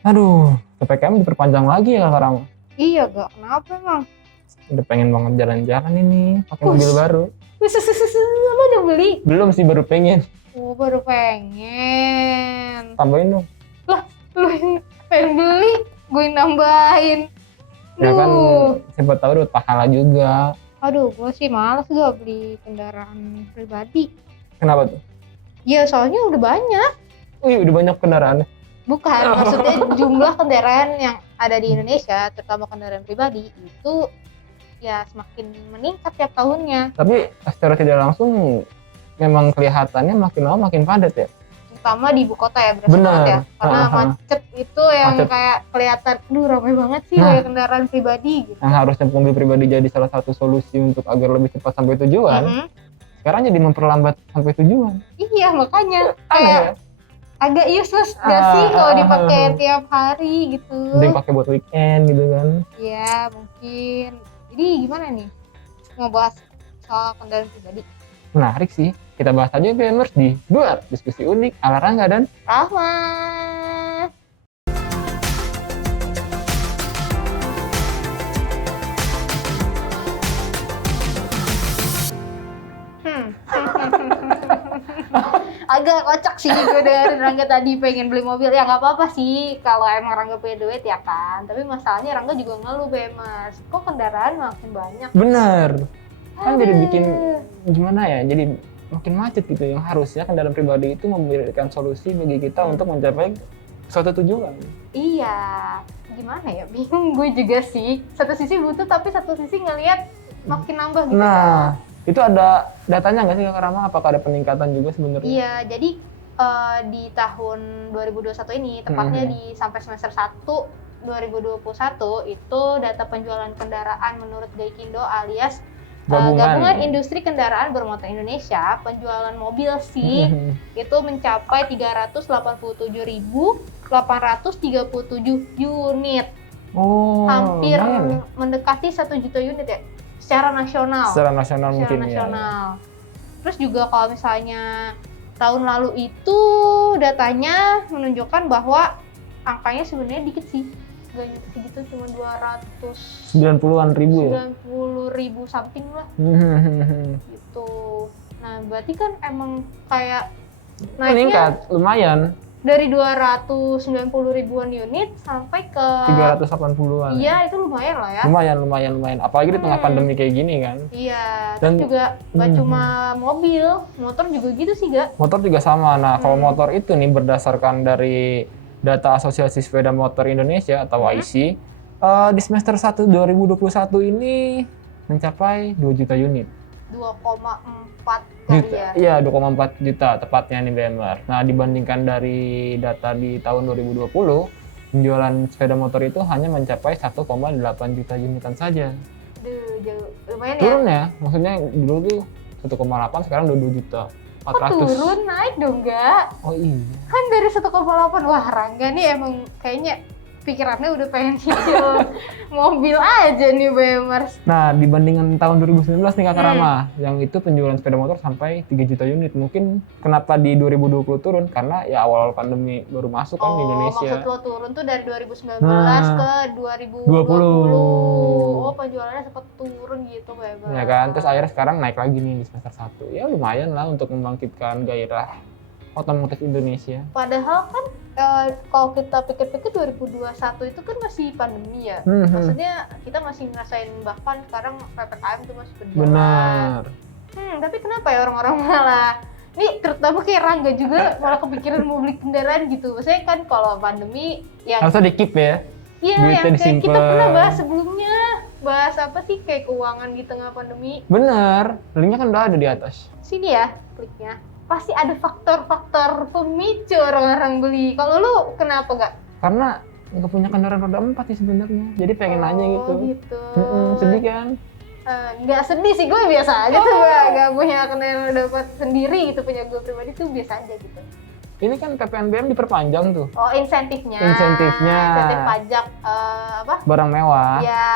Aduh, PPKM diperpanjang lagi ya Kak Rama. Iya gak, kenapa emang? Udah pengen banget jalan-jalan ini, pakai Wih, mobil baru. lo udah beli? Belum sih, baru pengen. Oh, baru pengen. Tambahin dong. Lah, lu yang pengen beli, gue yang nambahin. Ya kan, Duh. siapa tahu dapat pahala juga. Aduh, gue sih males gak beli kendaraan pribadi. Kenapa tuh? Ya, soalnya udah banyak. Wih, udah banyak kendaraannya. Bukan, maksudnya jumlah kendaraan yang ada di Indonesia, terutama kendaraan pribadi, itu ya semakin meningkat tiap tahunnya. Tapi secara tidak langsung memang kelihatannya makin lama makin padat ya. Terutama di ibu kota ya, berasa Bener. banget ya. Karena macet itu yang Macet. kayak kelihatan, ramai banget sih Nah. kayak kendaraan pribadi gitu. Yang harusnya mobil pribadi jadi salah satu solusi untuk agar lebih cepat sampai tujuan, Mhm. sekarang jadi memperlambat sampai tujuan. Iya, makanya Aneh kayak ya? agak useless gak sih kalau dipakai tiap hari gitu. Mending pakai buat weekend gitu kan. Ya, mungkin. Jadi gimana nih? Mau bahas soal kendaraan pribadi? Menarik sih. Kita bahas aja BMers di Duar Diskusi Unik ala Rangga dan Rahma. Agak kocak sih gue dari Rangga tadi pengen beli mobil. Ya nggak apa-apa sih kalau emang Rangga punya duit ya kan. Tapi masalahnya Rangga juga ngeluh BMers. Kok kendaraan makin banyak? bener. Kan jadi bikin Aduh. gimana ya? Jadi makin macet gitu. Yang harusnya kendaraan pribadi itu memberikan solusi bagi kita untuk mencapai suatu tujuan. Iya, gimana ya? Bingung gue juga sih. Satu sisi butuh tapi satu sisi ngelihat makin nambah gitu. Nah, itu ada datanya nggak sih Kak Rama? Apakah ada peningkatan juga sebenarnya? Iya, jadi di tahun 2021 ini, tepatnya di sampai semester 1 2021 itu data penjualan kendaraan menurut Gaikindo alias Gabungan Industri Kendaraan Bermotor Indonesia, penjualan mobil sih itu mencapai 387.837 unit. Oh, Hampir lumayan ya. mendekati 1 juta unit ya secara nasional. Secara nasional Secara mungkin nasional. Terus juga kalau misalnya tahun lalu itu datanya menunjukkan bahwa angkanya sebenarnya dikit sih. Gak nyampe segitu, cuma 90-an ribu ya. 290.000 something lah gitu. Nah, berarti kan emang kayak naiknya Meningkat, lumayan. dari 290 ribuan unit sampai ke 380-an. Iya, itu lumayan lah ya. Lumayan. Apalagi di tengah pandemi kayak gini kan. Iya, Dan- terus juga gak cuma mobil, motor juga gitu sih gak? Motor juga sama. Nah, kalau motor itu nih berdasarkan dari data Asosiasi Sepeda Motor Indonesia atau AISI, di semester 1 2021 ini mencapai 2 juta unit. 2,4 kali ya. Iya, 2,4 juta tepatnya nih BMR. Nah, dibandingkan dari data di tahun 2020, penjualan sepeda motor itu hanya mencapai 1,8 juta unitan saja. Duh, jauh. Lumayan ya. Turun ya, maksudnya dulu tuh 1,8, sekarang udah 2 juta. Kok turun, naik dong gak? Oh iya. Kan dari 1,8, wah Rangga nih emang kayaknya pikirannya udah pengen cicil mobil aja nih BMers. Nah, dibandingkan tahun 2019 nih Kak Rama, yang itu penjualan sepeda motor sampai 3 juta unit. Mungkin kenapa di 2020 turun? Karena ya awal pandemi baru masuk kan di Indonesia. Maksud lo turun tuh dari 2019 ke 2020. 20. Oh, penjualannya sempat turun gitu BMers. Ya kan, terus akhirnya sekarang naik lagi nih di semester 1. Ya lumayan lah untuk membangkitkan gairah otomotif Indonesia. Padahal kan kalau kita pikir-pikir 2021 itu kan masih pandemi ya. Maksudnya kita masih ngerasain, bahkan sekarang PPKM tuh masih berjalan. Benar. Tapi kenapa ya orang-orang malah, ini terutama kayak Rangga juga malah kepikiran mau beli kendaraan gitu. Maksudnya kan kalau pandemi yang Harusnya di-keep ya. iya duitnya yang kayak disimpen. kita pernah bahas sebelumnya. Bahas apa sih kayak keuangan di tengah pandemi. Benar. Linknya kan udah ada di atas. Sini ya kliknya. Pasti ada faktor-faktor pemicu orang-orang beli. Kalau lu kenapa gak? Karena nggak punya kendaraan roda 4 sih sebenarnya. Jadi pengen aja gitu. Gitu. Sedih kan? Nggak sedih sih, gue biasa aja tuh. Gak punya kendaraan dapat sendiri gitu, punya gue pribadi tuh biasa aja gitu. Ini kan PPNBM diperpanjang tuh. Oh, insentifnya. Insentif pajak apa? Barang mewah. Ya.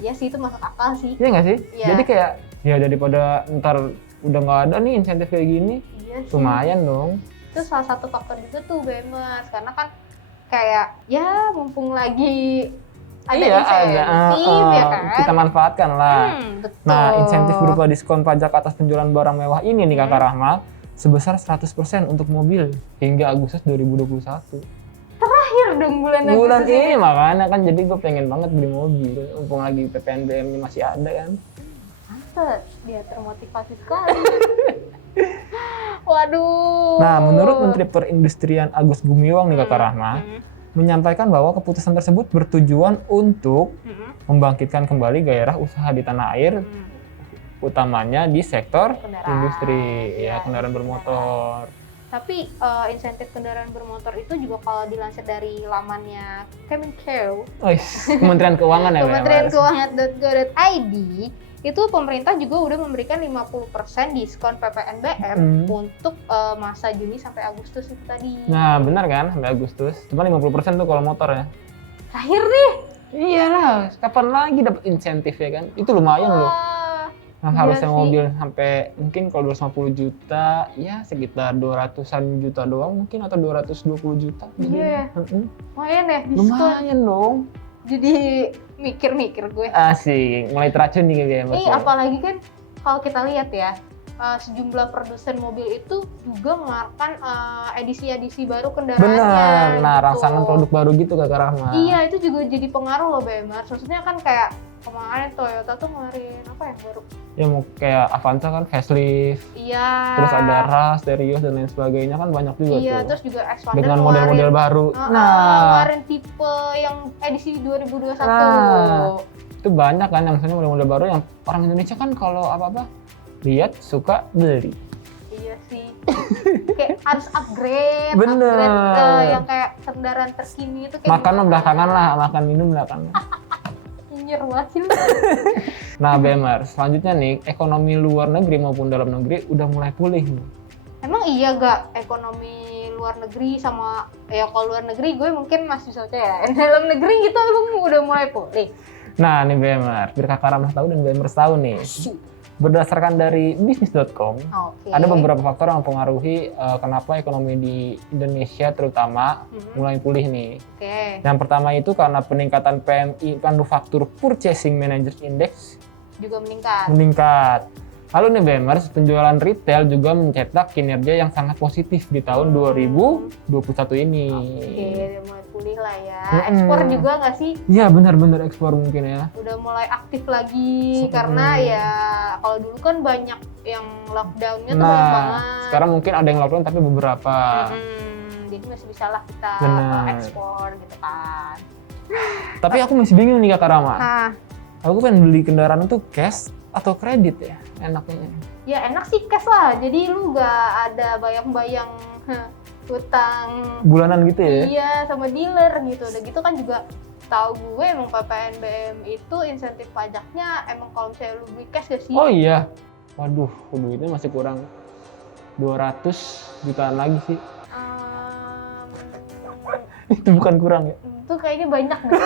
Iya sih, itu masuk akal sih. Iya nggak sih? Iya. Jadi kayak ya daripada ntar udah nggak ada nih insentif kayak gini, Iya sih. lumayan dong. Itu salah satu faktor juga tuh BMers, karena kan kayak ya mumpung lagi ada Iya, insentif ya kan. kita manfaatkan lah. Betul. Nah, insentif berupa diskon pajak atas penjualan barang mewah ini nih Kakak Rahma, sebesar 100% untuk mobil hingga Agustus 2021. Akhir dong bulan Bulan Agustus ini makanya kan jadi gue pengen banget beli mobil, mumpung lagi PPNBM-nya masih ada kan. Pantes, dia termotivasi sekali. Waduh. Nah, menurut Menteri Perindustrian Agus Gumiwang nih Kakak Rahma, menyampaikan bahwa keputusan tersebut bertujuan untuk membangkitkan kembali gairah usaha di tanah air, utamanya di sektor Kendaraan. industri, Iya, ya kendaraan bermotor. Tapi insentif kendaraan bermotor itu juga kalau dilansir dari lamannya Kemenko, Kementerian Keuangan ya, Kementerian Mas? Keuangan.go.id, itu pemerintah juga udah memberikan 50% diskon PPNBM untuk masa Juni sampai Agustus itu tadi. Nah, benar kan? Sampai Agustus. Cuma 50% tuh kalau motor ya. Terakhir nih. Iyalah, kapan lagi dapat insentif ya kan? Itu lumayan loh. Nah, iya harusnya sih. mobil sampai mungkin kalau 250 juta, ya sekitar 200-an juta doang mungkin atau 220 juta. Iya. Lumayan ya diskon. Lumayan dong. Jadi mikir-mikir gue. Asik, mulai teracun nih kayaknya. Mas, ya. Apalagi kan kalau kita lihat ya, sejumlah produsen mobil itu juga mengeluarkan edisi-edisi baru kendaraannya. Bener, nah gitu. rangsangan produk baru gitu Kakak Rahma. Iya, itu juga jadi pengaruh loh BMR. Maksudnya kan kayak kemarin Toyota tuh ngeluarin apa yang baru? Ya mau kayak Avanza kan facelift, Iya. terus ada Rush, Terios dan lain sebagainya kan banyak juga Iya, tuh. terus juga Xpander Dengan model-model baru. ngeluarin tipe yang edisi 2021. Nah, itu banyak kan yang misalnya model-model baru yang orang Indonesia kan kalau apa-apa lihat suka beli. Iya sih. Kayak harus upgrade, Bener. yang kayak kendaraan terkini itu kayak Makan belakangan lah, makan minum belakangan. nyinyir banget. Nah, BMR, selanjutnya nih, ekonomi luar negeri maupun dalam negeri udah mulai pulih nih. Emang iya gak ekonomi luar negeri sama ya kalau luar negeri gue mungkin masih bisa ya. Dalam negeri gitu emang udah mulai pulih. Nah, nih BMR, biar Kakak Ramah tahu dan BMR tahu nih. Berdasarkan dari bisnis.com, Oke. ada beberapa faktor yang mempengaruhi kenapa ekonomi di Indonesia terutama mulai pulih nih. Oke. Yang pertama itu karena peningkatan PMI Manufacturer Purchasing Managers Index Juga meningkat. meningkat. Lalu nih BMers, penjualan retail juga mencetak kinerja yang sangat positif di tahun 2021 ini. Oke, udah mulai pulih lah ya. Ekspor juga nggak sih? Iya benar-benar ekspor mungkin ya. Udah mulai aktif lagi karena ya kalau dulu kan banyak yang lockdownnya tuh banyak banget. Sekarang mungkin ada yang lockdown tapi beberapa. Jadi masih bisa lah kita ekspor gitu kan. Tapi aku masih bingung nih Kak Rama. Nah, Aku pengen beli kendaraan itu cash atau kredit ya enaknya? ya enak sih cash lah. Jadi lu gak ada bayang-bayang utang Bulanan gitu ya? Iya, sama dealer gitu. Udah gitu kan juga tahu gue emang PPNBM itu insentif pajaknya emang kalau misalnya lu beli cash gak sih? Oh iya. Waduh, duitnya masih kurang 200 jutaan lagi sih. Itu bukan kurang ya? Itu kayaknya banyak deh.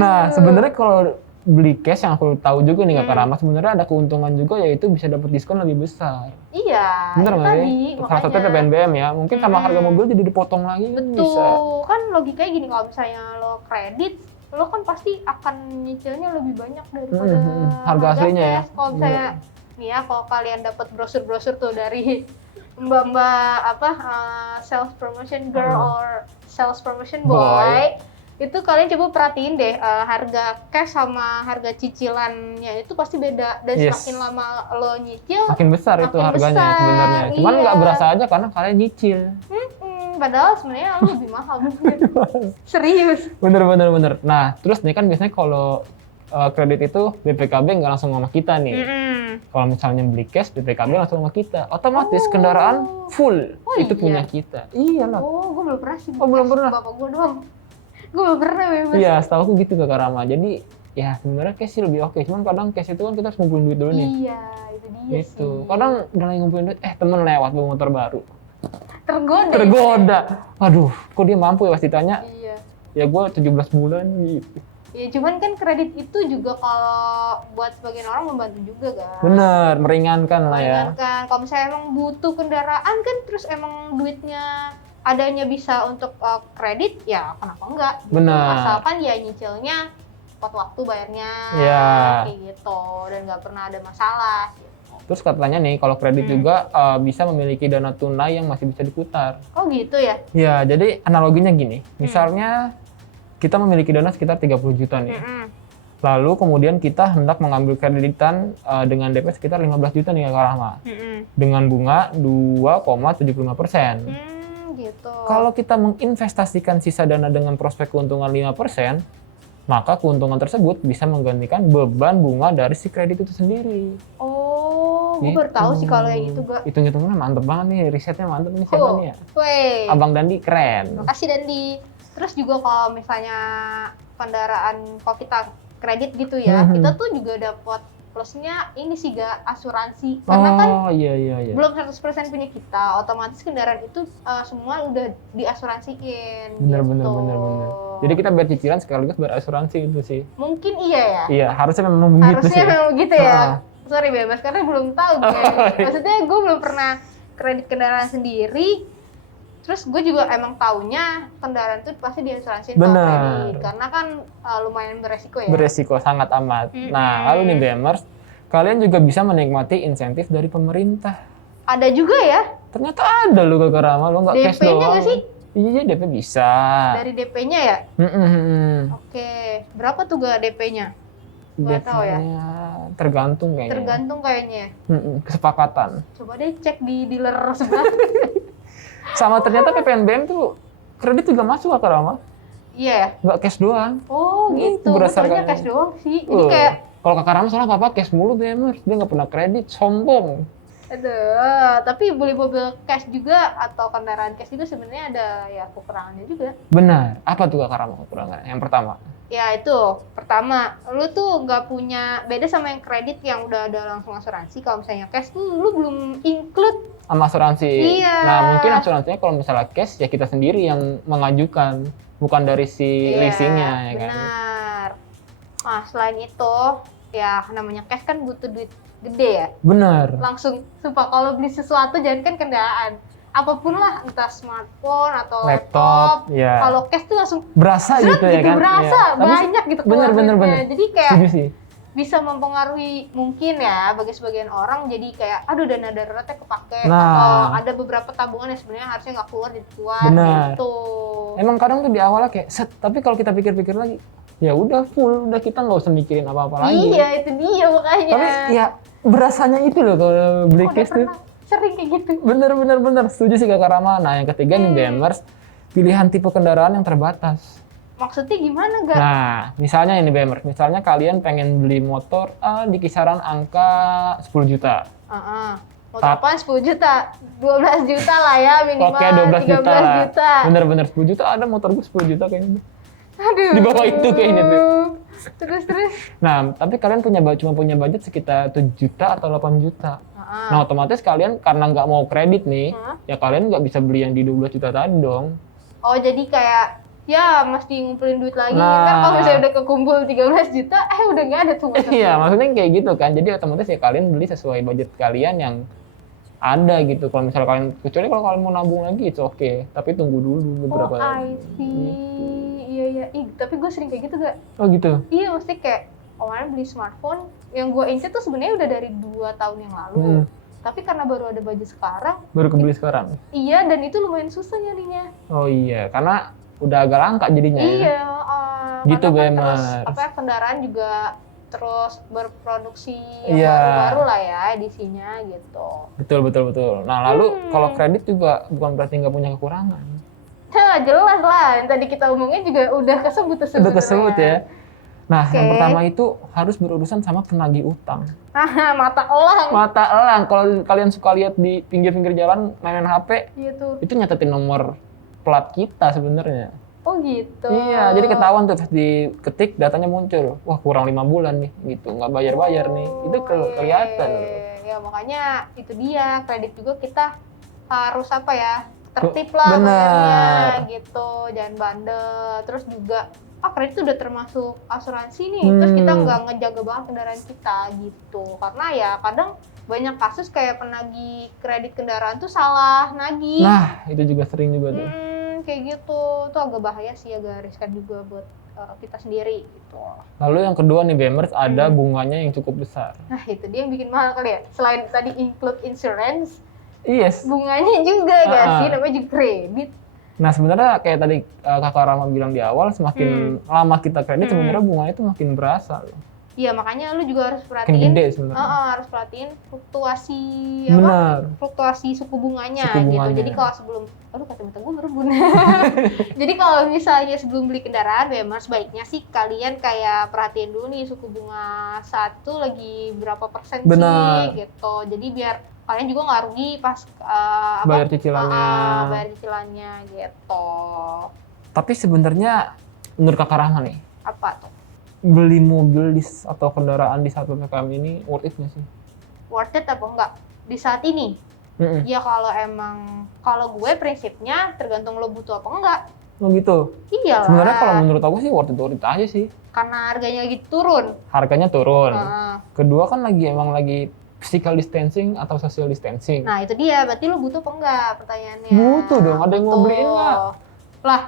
Nah, sebenarnya kalau beli cash yang aku tahu juga nih Kak Rama, sebenarnya ada keuntungan juga yaitu bisa dapat diskon lebih besar. Iya, bener nggak ya? makanya. Salah satunya PPNBM ya, mungkin sama harga mobil jadi dipotong lagi kan Betul, bisa. kan logikanya gini, kalau misalnya lo kredit, lo kan pasti akan nyicilnya lebih banyak daripada harga aslinya ya. cash. Kalau misalnya, nih ya, kalau kalian dapat brosur-brosur tuh dari mbak-mbak sales promotion girl or sales promotion boy, itu kalian coba perhatiin deh harga cash sama harga cicilannya itu pasti beda, dan semakin lama lo nyicil makin besar itu harganya besar, sebenarnya. Cuman nggak berasa aja karena kalian nyicil. Padahal sebenarnya lo lebih mahal bener. Serius. Bener. Nah, terus nih kan biasanya kalau kredit itu BPKB nggak langsung sama kita nih. Kalau misalnya beli cash, BPKB langsung sama kita. Otomatis kendaraan full itu punya kita. Iyalah. Oh, gue belum pernah sih. Oh, belum pernah. Bapak gue doang. Gue belum pernah bebas. Iya, setahu aku gitu Kak Rama. Jadi ya sebenarnya cash sih lebih oke. Cuman kadang cash itu kan kita harus ngumpulin duit dulu nih. Iya, itu dia Gitu. sih. Kadang udah lagi ngumpulin duit, temen lewat bawa motor baru. Tergoda. Waduh, kok dia mampu ya pas ditanya? Iya. Ya gue 17 bulan gitu. Ya cuman kan kredit itu juga kalau buat sebagian orang membantu juga kan. Bener, meringankan lah ya. Meringankan. Kalau misalnya emang butuh kendaraan kan, terus emang duitnya adanya bisa untuk kredit, ya kenapa enggak? Gitu. Benar. Asalkan ya nyicilnya tepat waktu bayarnya, Iya. kayak gitu, dan nggak pernah ada masalah. Gitu. Terus katanya nih, kalau kredit juga bisa memiliki dana tunai yang masih bisa diputar. Oh gitu ya? Ya, jadi analoginya gini. Misalnya kita memiliki dana sekitar 30 juta nih. Lalu kemudian kita hendak mengambil kreditan dengan DP sekitar 15 juta nih Kak Rahma. Dengan bunga 2,75%. Gitu. Kalau kita menginvestasikan sisa dana dengan prospek keuntungan 5%, maka keuntungan tersebut bisa menggantikan beban bunga dari si kredit itu sendiri. Oh, gue baru tahu sih kalau yang itu gak. Hitung-hitungannya mantep banget nih, risetnya mantep nih siapa nih ya? Wey. Abang Dandi keren. Makasih Dandi. Terus juga kalau misalnya kendaraan, kalau kita kredit gitu ya, kita tuh juga dapat plusnya ini sih gak asuransi. Karena kan iya. belum 100% punya kita, otomatis kendaraan itu semua udah diasuransiin. Bener. Gitu. Jadi kita bayar cicilan sekaligus bayar asuransi itu sih. Mungkin iya ya. Iya, harusnya memang begitu Harusnya sih. memang begitu ya. Sorry bebas karena belum tahu gue. Maksudnya gue belum pernah kredit kendaraan sendiri. Terus gue juga emang taunya kendaraan itu pasti diasuransiin kalau kredit. Karena kan lumayan beresiko ya. Beresiko sangat amat. Nah, lalu nih Bemers, kalian juga bisa menikmati insentif dari pemerintah. Ada juga ya? Ternyata ada loh Kak Rama, lo nggak cash doang. DP-nya nggak sih? Iya, DP bisa. Dari DP-nya ya? Oke, berapa tuh gak DP-nya? Nggak tahu ya. Tergantung kayaknya. Tergantung kayaknya. Kesepakatan. Coba deh cek di dealer sebelah. Sama ternyata PPNBM tuh kredit juga masuk Kak Rama. Iya ya? Nggak cash doang. Oh gitu, berdasarkan cash doang sih. Jadi kayak kalau Kak Rama soalnya apa cash mulu Bemers, dia nggak pernah kredit, sombong. Aduh, tapi beli mobil cash juga atau kendaraan cash juga sebenarnya ada ya kekurangannya juga. Benar. Apa tuh Kak Rama kekurangannya? Yang pertama? Ya itu, pertama, lu tuh nggak punya, beda sama yang kredit yang udah ada langsung asuransi. Kalau misalnya cash tuh lu belum include sama asuransi. Iya. Nah mungkin asuransinya kalau misalnya cash ya kita sendiri yang mengajukan, bukan dari si leasingnya ya kan. Benar. Nah selain itu ya namanya cash kan butuh duit gede ya. Benar. Langsung, sumpah kalau beli sesuatu jangan kan kendaraan, apapun lah, entah smartphone atau laptop. Ya. Kalau cash tuh langsung berasa gitu ya kan. Berasa ya. banyak gitu. Bener. Jadi kayak setuju sih. bisa mempengaruhi mungkin ya bagi sebagian orang, jadi kayak aduh dana daruratnya kepake, Nah. atau ada beberapa tabungan yang sebenarnya harusnya nggak keluar jadi keluar. Benar. Gitu. Emang kadang tuh di awalnya kayak set, tapi kalau kita pikir-pikir lagi ya udah full, udah kita nggak usah mikirin apa-apa lagi. Iya itu dia makanya. Tapi ya berasanya itu loh kalau beli Udah cash tuh. pernah sering kayak gitu. Bener. Setuju sih Kak Rama. Nah yang ketiga nih Bemers, pilihan tipe kendaraan yang terbatas. Maksudnya gimana gak? Nah, misalnya ini Bemers, misalnya kalian pengen beli motor di kisaran angka 10 juta. Motor apaan 10 juta? 12 juta lah ya minimal. Oke, 12 juta. 13 juta. Bener 10 juta, ada motor gue 10 juta kayaknya. Aduh. Di bawah itu kayaknya tuh. Terus. Nah, tapi kalian cuma punya budget sekitar 7 juta atau 8 juta. Nah, otomatis kalian karena nggak mau kredit nih, ya kalian nggak bisa beli yang di 12 juta tadi dong. Oh, jadi kayak ya mesti ngumpulin duit lagi. Ntar kalau misalnya udah kekumpul 13 juta, udah nggak ada tuh. Iya, maksudnya kayak gitu kan. Jadi otomatis ya kalian beli sesuai budget kalian yang ada gitu. Kalau misalnya kalian, kecuali kalau kalian mau nabung lagi, itu oke. Tapi tunggu dulu beberapa. Oh, I see. Iya. Tapi gue sering kayak gitu gak? Oh gitu? Iya, mesti kayak kemarin beli smartphone yang gue incet tuh sebenarnya udah dari 2 tahun yang lalu. Tapi karena baru ada budget sekarang. Baru kebeli sekarang? Iya, dan itu lumayan susah nyarinya. Oh iya, karena udah agak langka jadinya. Iya, gitu karena kan terus kendaraan juga terus berproduksi yang baru-baru lah ya edisinya gitu. Betul. Nah lalu kalau kredit juga bukan berarti nggak punya kekurangan. Jelas lah, yang tadi kita omongin juga udah kesebut Udah kesebut ya. Nah Oke. yang pertama itu harus berurusan sama penagih utang. Mata elang. Mata elang, kalau kalian suka lihat di pinggir-pinggir jalan main HP, Iya tuh. itu nyatetin nomor plat kita sebenarnya. Oh gitu. Iya, jadi ketahuan tuh diketik datanya muncul. Wah kurang 5 bulan nih, gitu nggak bayar nih. Itu kelihatan. Ya makanya itu dia, kredit juga kita harus apa ya, tertib lah Bener. bayarnya gitu, jangan bandel. Terus juga kredit itu udah termasuk asuransi nih, terus kita nggak ngejaga banget kendaraan kita gitu, karena ya kadang banyak kasus kayak penagih kredit kendaraan tuh salah nagih. Nah, itu juga sering juga tuh. Kayak gitu, tuh agak bahaya sih, agak riskan juga buat kita sendiri gitu. Lalu yang kedua nih Bemers, ada bunganya yang cukup besar. Nah itu dia yang bikin mahal kali ya, selain tadi include insurance, Yes. bunganya juga gak sih, namanya juga kredit. Nah sebenarnya kayak tadi Kakak Rama bilang di awal, semakin lama kita kredit sebenarnya bunganya itu makin berasa loh. Iya, makanya lu juga harus Makin perhatiin. gede sebenarnya. Harus perhatiin fluktuasi Benar. fluktuasi suku bunganya, Suku gitu. bunganya. Jadi kalau sebelum, aduh kacamata gue berebun. Jadi kalau misalnya sebelum beli kendaraan, memang sebaiknya sih kalian kayak perhatiin dulu nih suku bunga satu lagi berapa persen Benar. sih, gitu. Jadi biar kalian juga nggak rugi pas Bayar cicilannya. bayar cicilannya, gitu. Tapi sebenarnya menurut Kakak Rahma nih, Apa tuh? beli mobil atau kendaraan di saat PPKM ini worth it nggak sih? Worth it apa enggak? Di saat ini? Ya kalau gue prinsipnya tergantung lo butuh apa enggak. Oh gitu? Iya lah. Sebenarnya kalau menurut aku sih worth it aja sih. Karena harganya lagi turun. Harganya turun. Nah, Kedua kan emang lagi physical distancing atau social distancing. nah itu dia, berarti lo butuh apa enggak pertanyaannya? Butuh dong, ada yang mau Butuh. beliin nggak? Lah,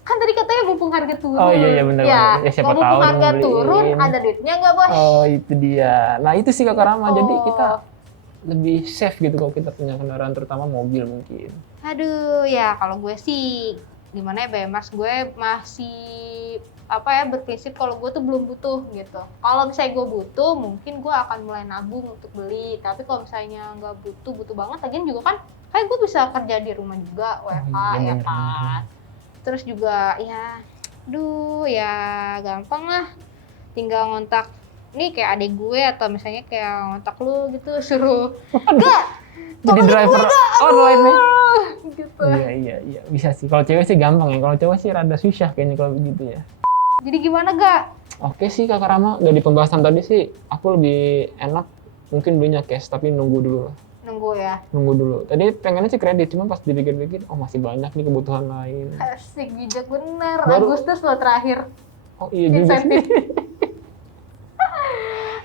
kan tadi katanya mumpung harga turun. Oh iya benar. Ya siapa kalau tahu mumpung harga beliin. turun, ada duitnya enggak, Bos? Oh itu dia. Nah itu sih Kakak Rama. Jadi Oh. kita lebih safe gitu kalau kita punya kendaraan, terutama mobil mungkin. Aduh, ya kalau gue sih gimana ya, Mas, gue masih berprinsip kalau gue tuh belum butuh gitu. Kalau misalnya gue butuh, mungkin gue akan mulai nabung untuk beli. Tapi kalau misalnya nggak butuh banget, lagian juga kan kayak gue bisa kerja di rumah juga, WFH iya, ya bener. kan. Terus juga ya gampang lah, tinggal ngontak nih kayak adik gue atau misalnya kayak ngontak lu gitu, suruh enggak Jadi driver online nih. gitu. Iya bisa sih. Kalau cewek sih gampang ya. Kalau cowok sih rada susah kayaknya kalau begitu ya. Jadi gimana gak? Oke sih Kakak Rama, dari pembahasan tadi sih aku lebih enak mungkin belinya cash, tapi nunggu dulu lah. Nunggu ya. Nunggu dulu. Tadi pengennya sih kredit, cuma pas dipikir-pikir, oh masih banyak nih kebutuhan lain. Asik, bijak bener. Baru- Agustus lo terakhir. Oh iya juga sih. Insentif.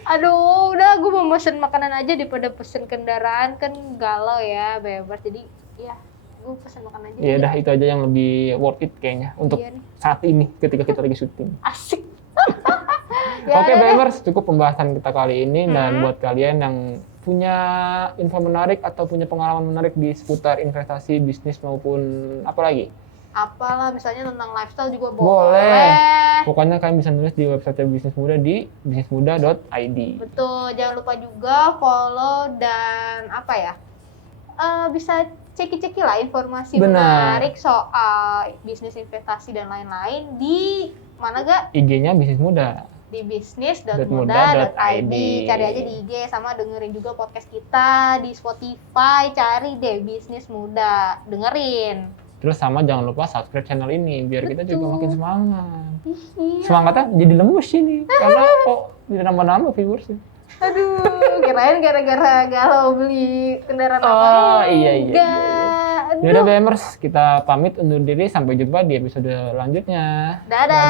Aduh, udah gue mau pesen makanan aja daripada pesen kendaraan, kan galau ya, bebas. Jadi ya gue pesen makan aja. Ya udah itu aja yang lebih worth it kayaknya untuk Iya nih. saat ini ketika kita lagi syuting. Asik. Oke, udah deh. Bemers, cukup pembahasan kita kali ini. Dan buat kalian yang punya info menarik atau punya pengalaman menarik di seputar investasi, bisnis maupun apa lagi, Apalah, misalnya tentang lifestyle juga boleh. Pokoknya kalian bisa nulis di website Bisnis Muda di bisnismuda.id. Betul, jangan lupa juga follow dan bisa ceki-ceki lah informasi Benar. menarik soal bisnis, investasi dan lain-lain di mana gak? IG-nya Bisnis Muda. Di bisnis.muda.id. .muda.id. Cari aja di IG, sama dengerin juga podcast kita di Spotify, cari deh Bisnis Muda, dengerin. Terus sama jangan lupa subscribe channel ini biar kita juga Betul. makin semangat. Iya. Semangatnya jadi lemes ini karena kok tidak nambah-nambah viewersnya. Aduh, kirain gara-gara galau beli kendaraan apa. Oh, iya. Enggak. Aduh. Yaudah Bemers, kita pamit undur diri, sampai jumpa di episode selanjutnya. Dadah.